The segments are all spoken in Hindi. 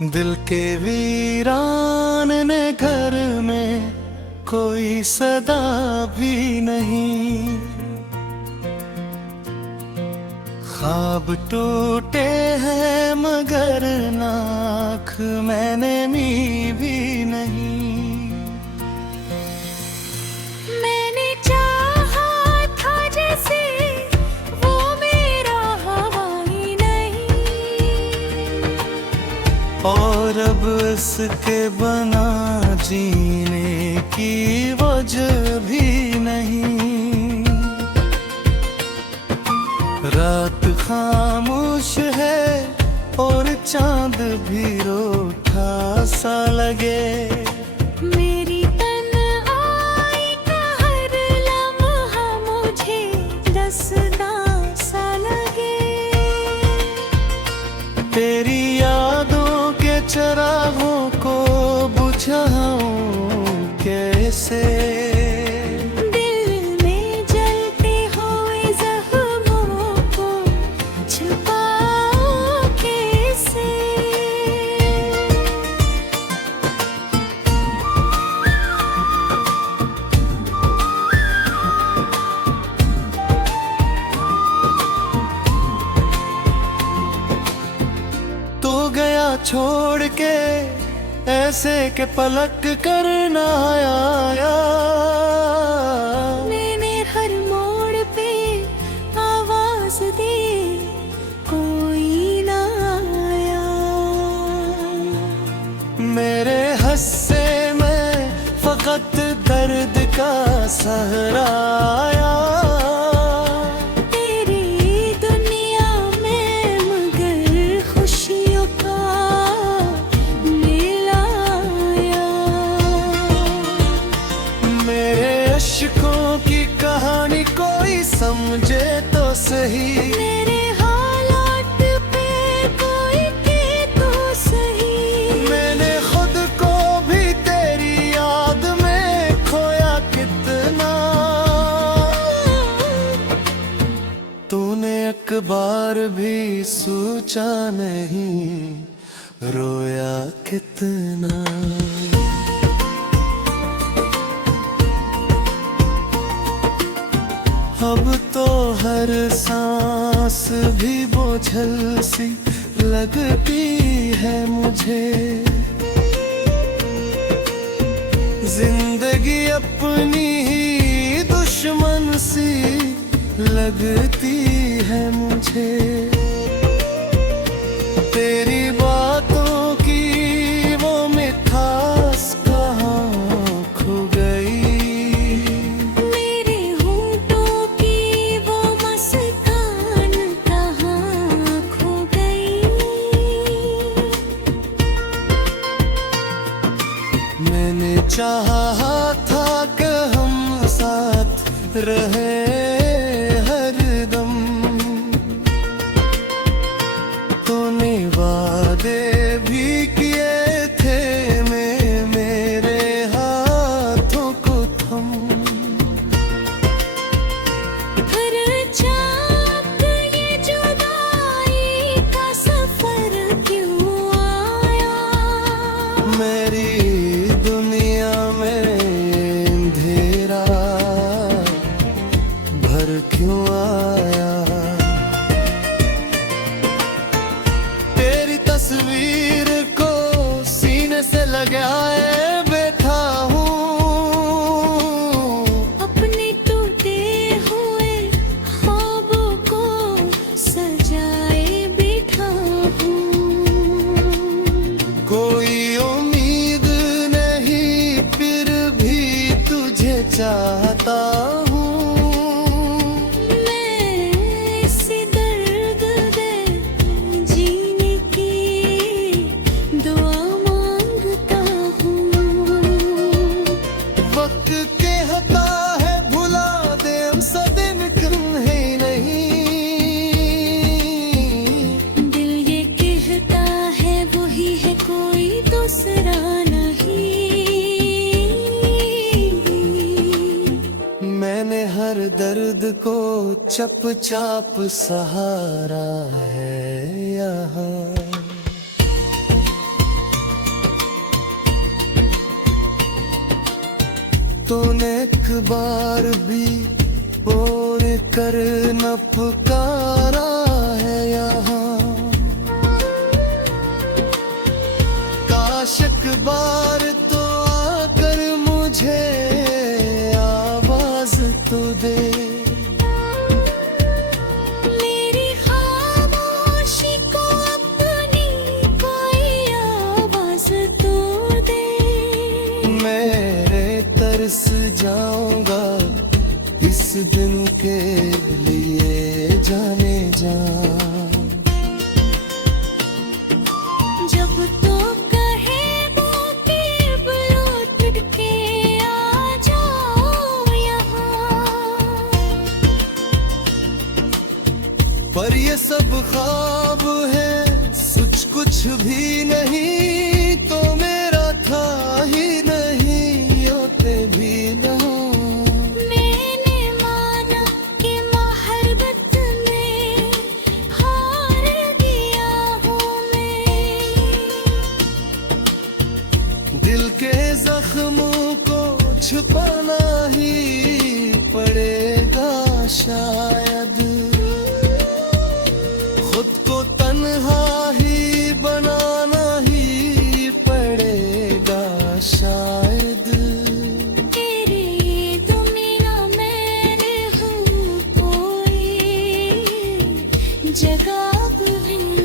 दिल के वीरान ने घर में कोई सदा भी नहीं। ख्वाब टूटे हैं मगर नाख मैंने नी भी नहीं। मैंने चाहा था जैसे वो मेरा हवा ही नहीं, और अब इसके बना जीने की वजह भी नहीं। रात खामोश है और चांद भी रूठा सा लगे। मेरी तन्हाई का हर लम्हा मुझे दसना सा लगे। तेरी यादों के चरागों को बुझाऊं कैसे। दिल में जलते हुए जख्मों को छुपाऊं कैसे। तू गया छोड़ के ऐसे के पलक करना आया। मैंने हर मोड़ पे आवाज दी, कोई ना आया। मेरे हस्से में फकत दर्द का सहराया। तेरी दुनिया में मगर खुशियों का मिलाया। मेरे अश्कों की कहानी कोई समझे तो सही। मेरे हालात पे कोई के तो सही। मैंने खुद को भी तेरी याद में खोया कितना। तूने एक बार भी सोचा नहीं रोया कितना। अब तो हर सांस भी बोझल सी लगती है मुझे। जिंदगी अपनी ही दुश्मन सी लगती है मुझे। तेरी बातों की वो मिठास कहाँ खो गई। मेरे होंठों की वो मुस्कान कहाँ खो गई। मैंने चाहा था कि हम साथ रहे हरदम। तूने वादे भी किए थे मैं मेरे हाथों को थम। हर चाक ये जुदाई का सफर क्यों आया। मेरी दुनिया में अंधेरा भर क्यों आया। तेरी तस्वीर को सीने से लगाए बैठा हूँ। अपने टूटे हुए ख्वाबों को सजाए बैठा हूँ। कोई उम्मीद नहीं फिर भी तुझे चाहता हूँ। मैं इसी दर्द में जीने की दुआ मांगता हूँ। वक्त कहता है भुला दे हम सदिन है नहीं। दिल ये कहता है वही है कोई दूसरा नहीं। मैंने हर दर्द को चुपचाप सहारा है यहाँ। तूने एक बार भी और कर न पुकारा है यहाँ। काश एक बार तो आकर मुझे आवाज तो दे। मेरी खामोशी को अपनी कोई आवाज तो दे। मेरे तरस जाऊंगा इस दिन के लिए जाने जा। जब तो कहे वो कि लौट के आ जाओ यहाँ। पर ये सब ख्वाब है, सच कुछ भी नहीं, तो मेरा था ही नहीं, होते भी ना। मैंने माना कि मोहब्बत में हार गया हूँ मैं। दिल के जख्मों को छुपाना ही पड़ेगा शायद, खुद को तन्हा ही बनाना ही पड़ेगा शायद। तेरी दुनिया मैंने हूँ कोई जगह नहीं।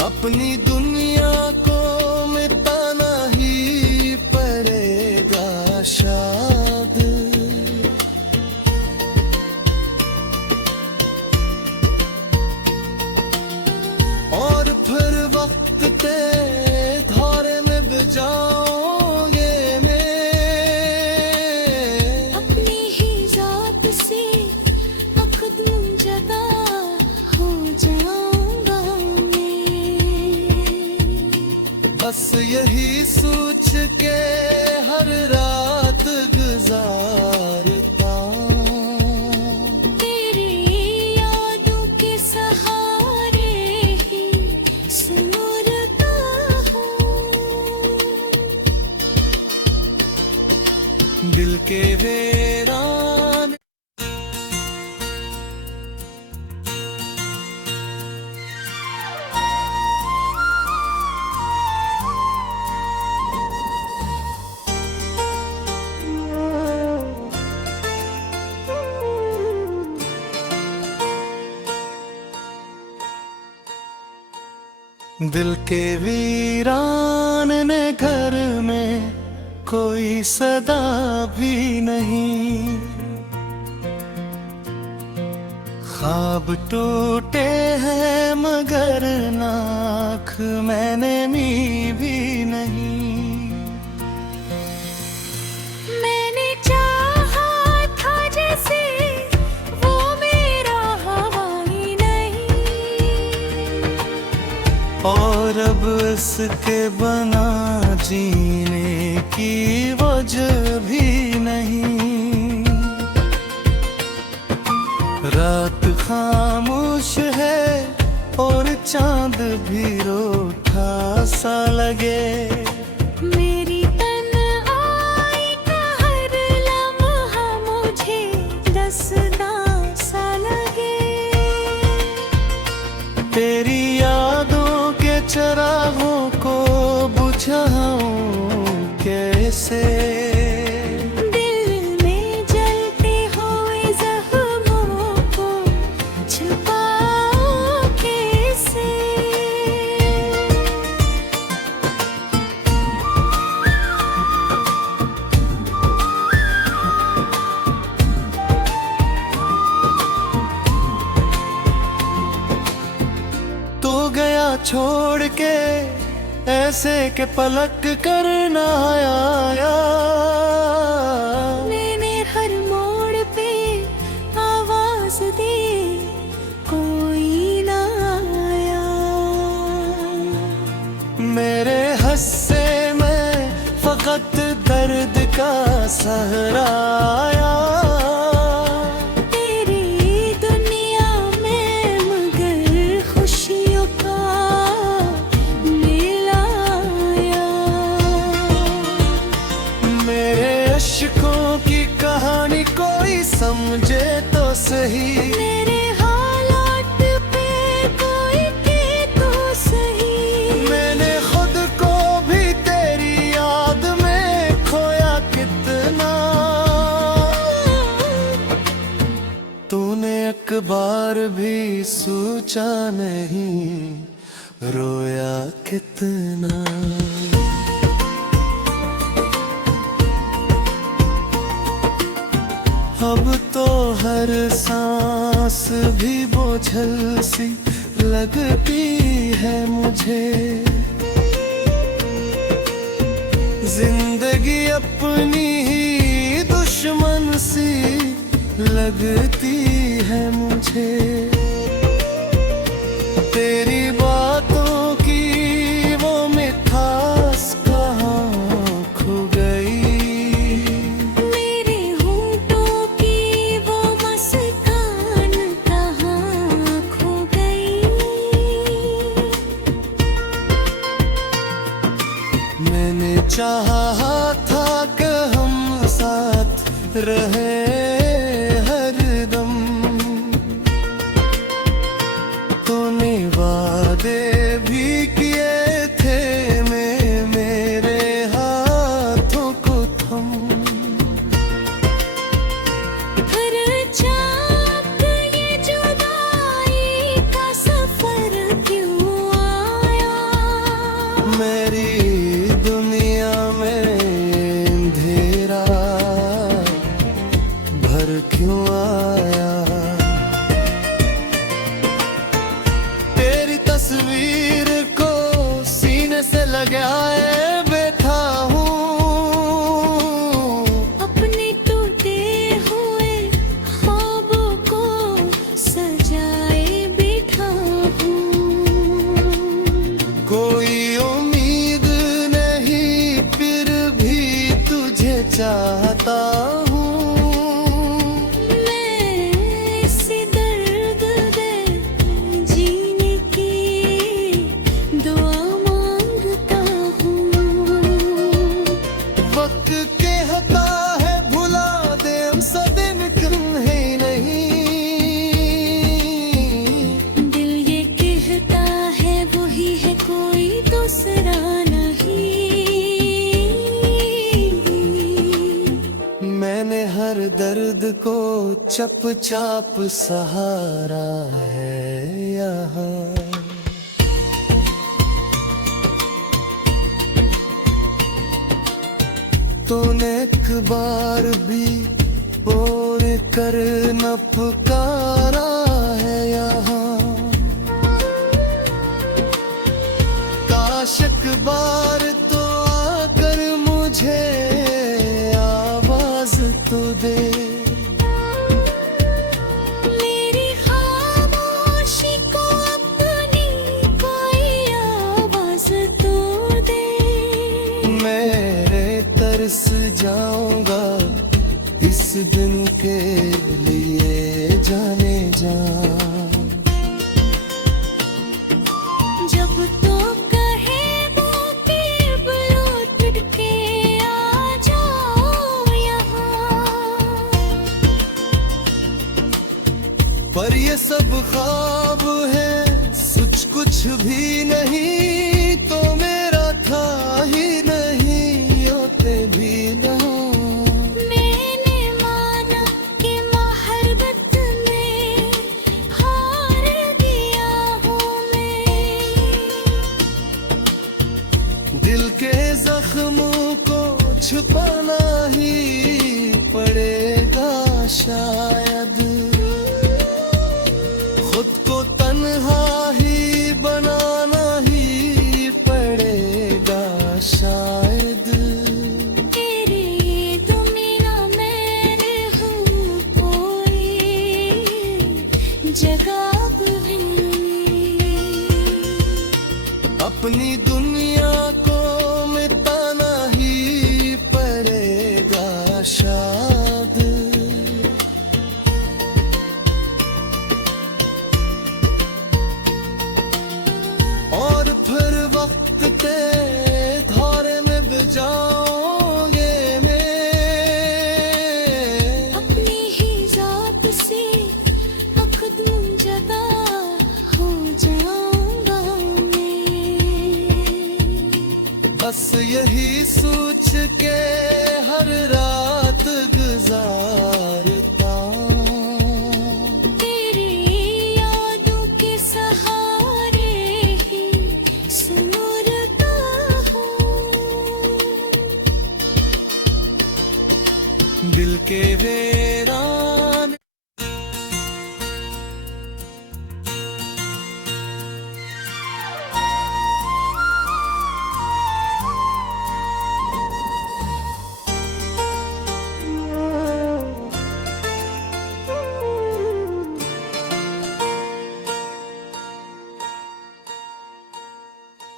अपनी दुनिया को मिटाना ही पड़ेगा शायद। और फिर वक्त के धारे में जाओगे मैं। अपनी ही जात से मखदूम जदा हो जाऊंगा मैं। बस यही सोच के हर रात गुजारता। तेरी यादों के सहारे ही सिमरता हूँ। दिल के वीरान दिल के वीरान ने घर में कोई सदा भी नहीं। ख्वाब टूटे हैं मगर नाख मैंने नी भी नहीं। मैंने चाहा था जैसे वो मेरा हवाई नहीं। और अब इसके बना जीने की वजह भी नहीं। रात खामोश है और चांद भी रूठा सा लगे। मेरी तन्हाई का हर लम्हा मुझे दसदा सा लगे। तेरी यादों के चरागों को बुझाऊं कैसे। दिल में जलते हुए जख्मों को छुपाऊं कैसे। तो गया छोड़ के ऐसे के पलक करना आया। मैंने हर मोड़ पे आवाज दी, कोई ना आया। मेरे हस्से में फकत दर्द का सहराया। तेरी दुनिया में मगर खुशियों का मिलाया। समझे तो सही, मेरे हालात पे कोई के तो सही। मैंने खुद को भी तेरी याद में खोया कितना। तूने एक बार भी सोचा नहीं, रोया कितना। अब तो हर सांस भी बोझल सी लगती है मुझे। जिंदगी अपनी ही दुश्मन सी लगती है मुझे। तेरी बातों की वो मिठास कहाँ खो गई, मेरे होंठों की वो मुस्कान कहाँ खो गई। मैंने चाहा था कि हम साथ रहे हरदम। तूने वादे भी किए थे मैं मेरे हाथों को थम। हर चाक ये जुदाई का सफर क्यों आया, मेरी दुनिया में अंधेरा भर क्यों आया। तेरी तस्वीर को सीने से लगाए बैठा हूँ। अपने टूटे हुए ख्वाबों को सजाए बैठा हूँ। कोई उम्मीद नहीं फिर भी तुझे चाहता हूँ। मैं इसी दर्द में जीने की दुआ मांगता हूँ। वक्त कहता है भुला दे हम सदिन है नहीं। दिल ये कहता है वही है कोई दूसरा नहीं। मैंने हर दर्द को चुपचाप सहारा है यहाँ। तूने एक बार भी और कर न पुकारा है यहाँ। काश एक बार तो आकर मुझे आवाज तो दे। मेरी खामोशी को अपनी कोई आवाज तो दे। मेरे तरस जाऊंगा इस दिन के लिए जाने जा। जब तो कहे वो कि लौट के आ जाओ यहाँ, पर ये सब ख्वाब है सच कुछ भी नहीं। तो मेरा था ही नहीं होते भी ना। मैंने माना कि मोहब्बत में हार गया हूँ मैं। दिल के जख्मों को छुपाना ही पड़ेगा शायद। खुद को तन्हा ही बनाना ही पड़ेगा शायद। तेरी दुनिया मैंने हूँ कोई जगह भी। अपनी दुनिया को मिटाना ही पड़ेगा शायद।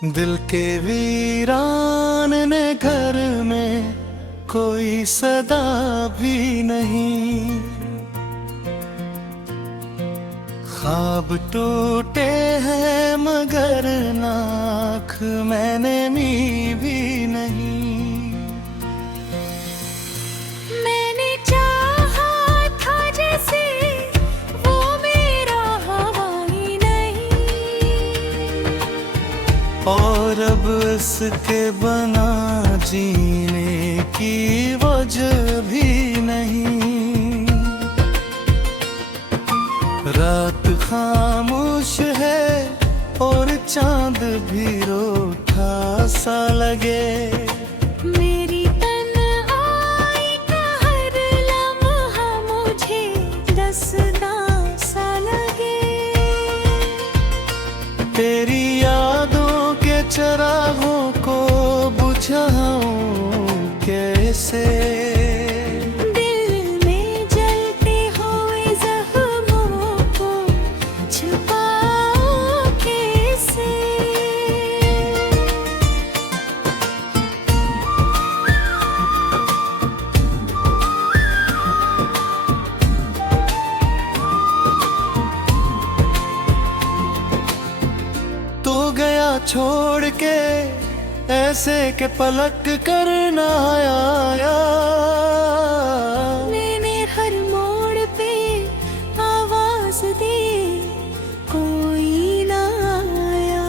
दिल के वीरान ने घर में कोई सदा भी नहीं, ख्वाब टूटे हैं मगर नाख मैंने मी भी नहीं। मैंने चाहा था जैसे वो मेरा हवाई नहीं, और अब इसके बना जीने की वजह भी नहीं। रात खामोश है और चांद भी रूठा सा लगे, मेरी तन्हाई का हर लम्हा मुझे दसना सा लगे। तेरी यादों के चरागों को बुझाऊं कैसे, दिल में जलते हुए जख्मों को छुपाऊं कैसे। तो गया छोड़ के ऐसे के पलक करना आया। मैंने हर मोड़ पे आवाज दी, कोई ना आया।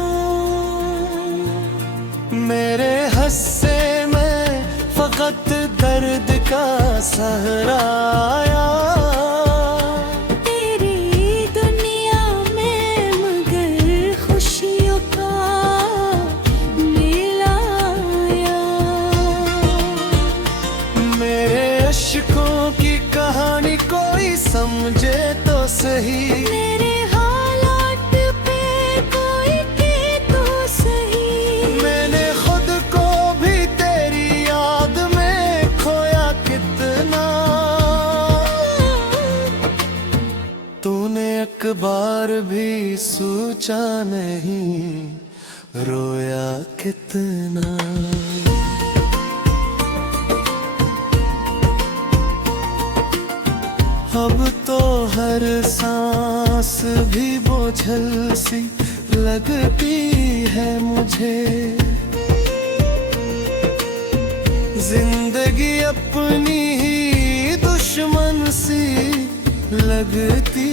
मेरे हस्से में फकत दर्द का सहराया। तेरी दुनिया में मगर खुशियों का मिलाया। मेरे अश्कों की कहानी कोई समझे तो सही, मेरे हालात पे कोई के तो सही। मैंने खुद को भी तेरी याद में खोया कितना। तूने एक बार भी सोचा नहीं रोया कितना। अब तो हर सांस भी बोझल सी लगती है मुझे। जिंदगी अपनी ही दुश्मन सी लगती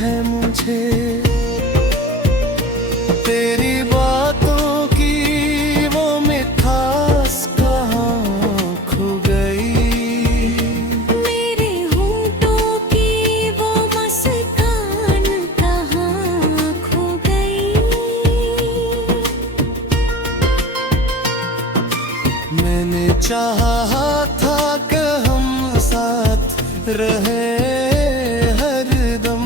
है मुझे। तेरी बातों की वो मिठास कहाँ खो गई, मेरे होंठों की वो मुस्कान कहाँ खो गई। मैंने चाहा था कि हम साथ रहे हरदम।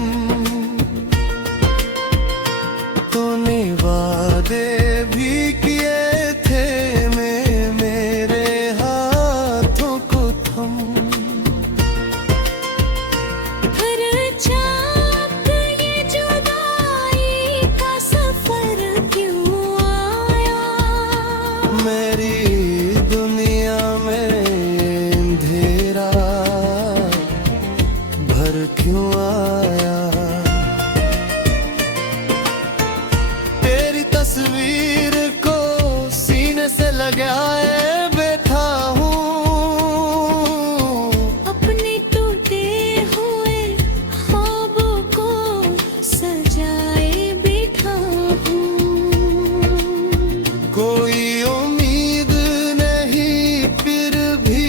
तूने वादे भी किए थे मैं मेरे हाथों को थम। हर चाक ये जुदाई का सफर क्यों आया। मेरी दुनिया में अंधेरा भर क्यों आया। तेरी तस्वीर को सीने से लगाए बैठा हूँ। अपने टूटे हुए ख्वाबों को सजाए बैठा हूँ। कोई उम्मीद नहीं फिर भी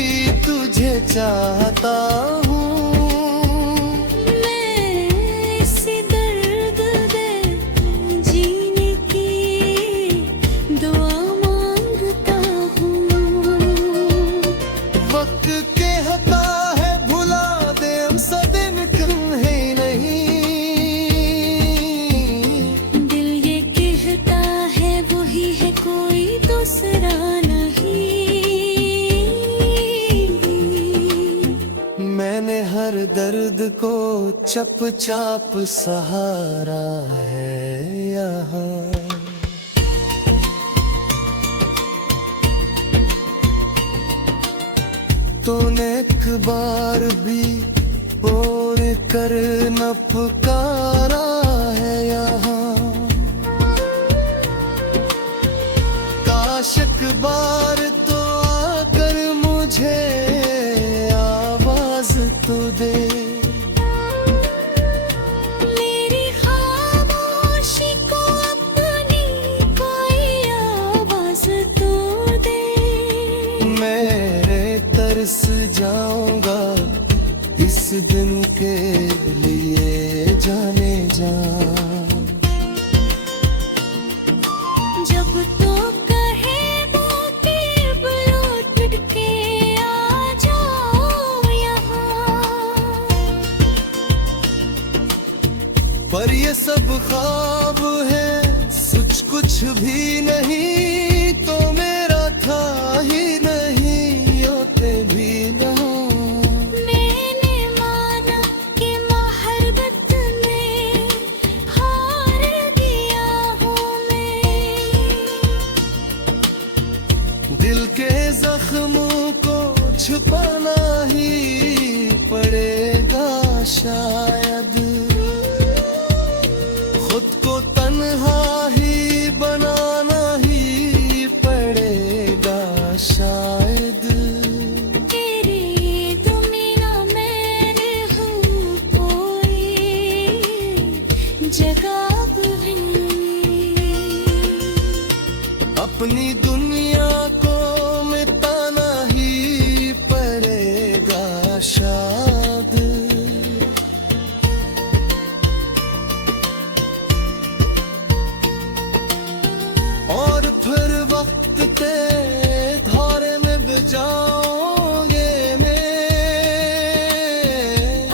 तुझे चाहता हूँ। मैं इसी दर्द में जीने की दुआ मांगता हूँ। वक्त कहता है भुला दे हम सदिन है नहीं। दिल ये कहता है वही है कोई दूसरा नहीं। मैंने हर दर्द को चुपचाप सहारा है यहाँ। तूने एक बार भी और कर न पुकारा है यहाँ। काश एक बार तो आकर मुझे आवाज तो दे। मेरी खामोशी को अपनी कोई आवाज तो दे। मेरे तरस जाऊंगा इस दिन के लिए जाने जा। जब तो कहे वो कि लौट के आ जाओ यहाँ। पर ये सब ख्वाब है, सच कुछ भी नहीं तो मेरा था ही नहीं, होते भी ना। मैंने माना कि मोहब्बत में हार गया हूँ मैं। दिल के जख्मों को छुपाना ही पड़ेगा शायद, खुद को तन्हा ही बनाना ही पड़ेगा शायद। तेरी दुनिया मैंने हूँ कोई जगह भी। अपनी दुनिया को मिटाना ही पड़ेगा शायद। और फिर वक्त के धारे में बजाओगे मैं।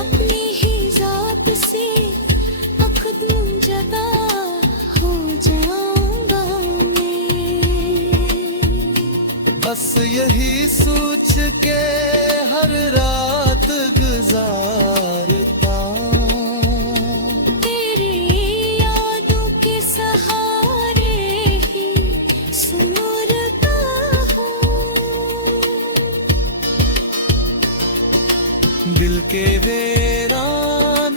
अपनी ही जात से खुद जदा हो जाऊंगा मैं। बस यही सोच के हर रात गुजारता। तेरी यादों के सहारे ही सुमरता हूँ। दिल के वीरान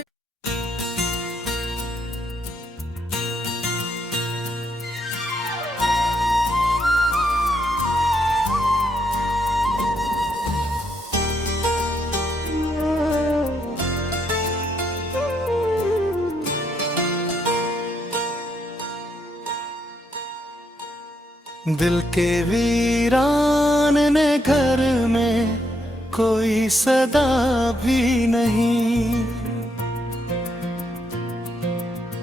दिल के वीरान ने घर में कोई सदा भी नहीं।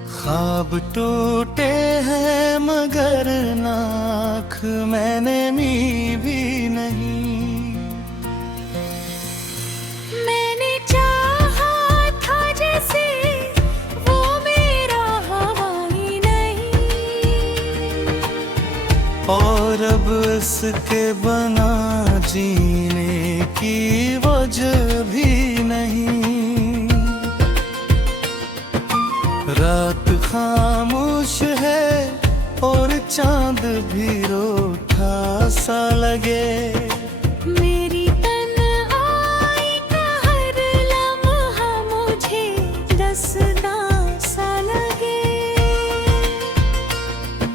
ख्वाब टूटे हैं मगर नाख मैंने नी भी नहीं। मैंने चाहा था जैसे वो मेरा हवा ही नहीं। और अब इसके बना जीने की वजह भी नहीं। रात खामोश है और चांद भी रूठा सा लगे। मेरी तन्हाई का हर लम्हा मुझे दसदा सा लगे।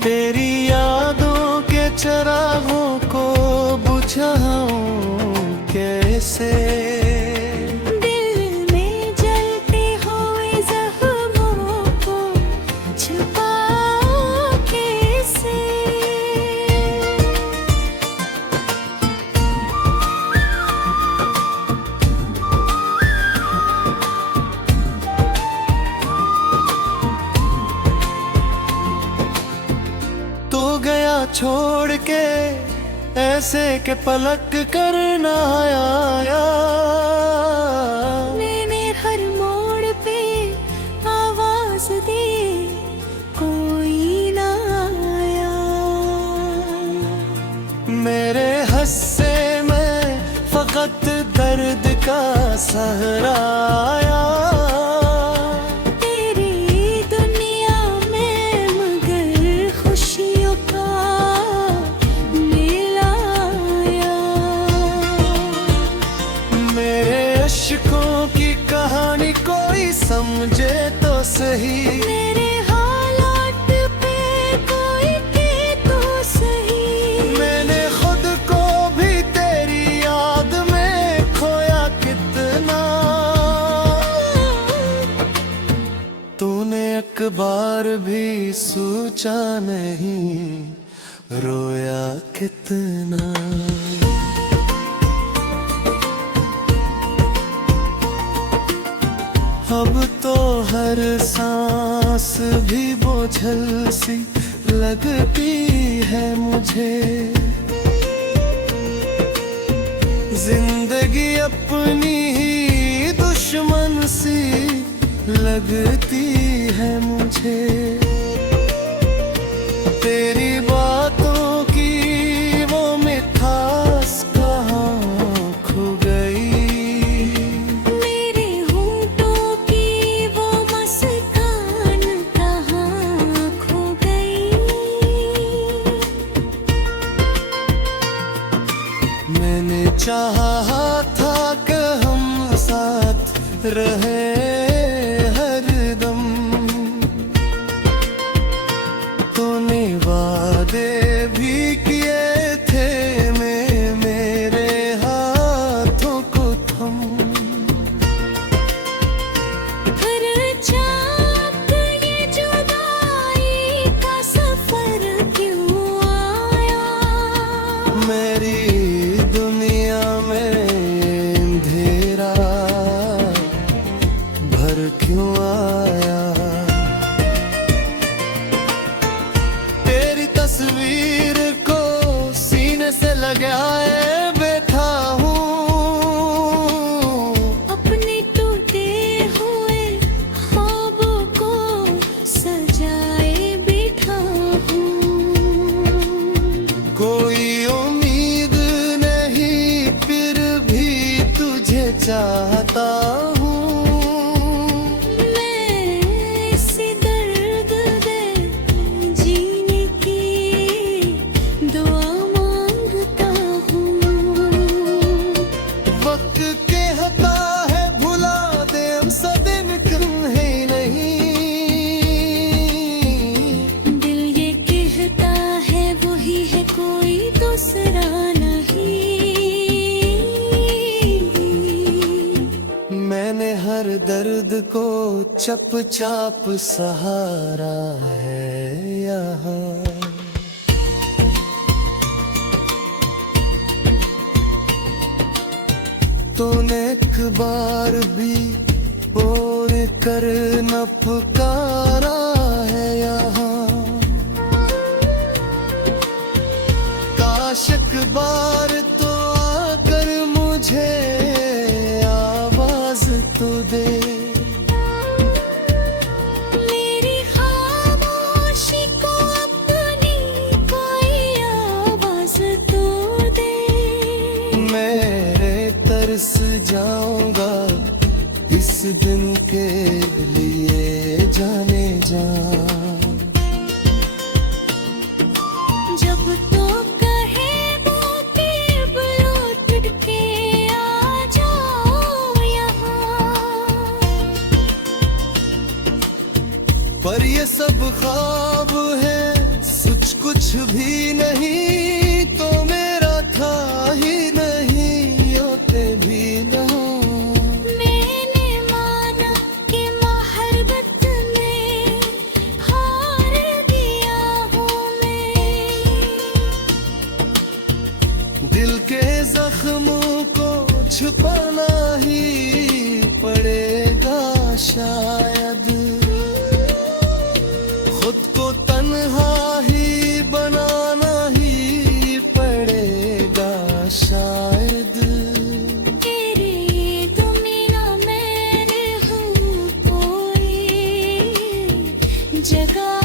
तेरी यादों के चरागों को बुझाऊं कैसे। दिल में जलते हुए जख्मों को छुपाऊं कैसे। तो गया छोड़ के ऐसे के पलक करना आया। मैंने हर मोड़ पे आवाज दी, कोई ना आया। मेरे हस्से में फकत दर्द का सहराया। तेरी दुनिया में मगर खुशियों का मिलाया। समझे तो सही, मेरे हालात पे कोई के तो सही। मैंने खुद को भी तेरी याद में खोया कितना। तूने एक बार भी सोचा नहीं, रोया कितना। अब तो हर सांस भी बोझल सी लगती है मुझे। जिंदगी अपनी ही दुश्मन सी लगती है मुझे। तेरी बातों की वो मिठास कहाँ खो गई, मेरे होंठों की वो मुस्कान कहाँ खो गई। मैंने चाहा था कि हम साथ रहे हरदम। तूने वादे भी किए थे मेरे हाथों को थम। हर चाक ये जुदाई का सफर क्यों आया, मेरी दुनिया में अंधेरा भर क्यों आया। तेरी तस्वीर को सीने से लगाए बैठा हूँ। अपने टूटे हुए ख्वाबों को सजाए बैठा हूँ। कोई उम्मीद नहीं फिर भी तुझे चाहता हूँ। मैं इसी दर्द में जीने की दुआ मांगता हूँ। वक्त कहता है भुला दे हम सदिम है नहीं। दिल ये कहता है वही है कोई दूसरा नहीं। मैंने हर दर्द को चुपचाप सहारा है यहाँ। तूने एक बार भी और कर न पुकारा है यहाँ। काश एक बार तो आकर मुझे आवाज तो दे। मेरी खामोशी को अपनी कोई आवाज तो दे। मेरे तरस जाऊंगा इस दिन के लिए जाने जा। जब तो कहे वो कि लौट के आ जाओ यहाँ, पर ये सब ख्वाब है सच कुछ भी नहीं। तो मेरा था ही नहीं होते भी ना। मैंने माना कि मोहब्बत में हार गया हूँ मैं। दिल के जख्मों को छुपाना ही पड़ेगा शायद। खुद को तन्हा ही बनाना ही पड़ेगा शायद। तेरी दुनिया में हूँ कोई जगह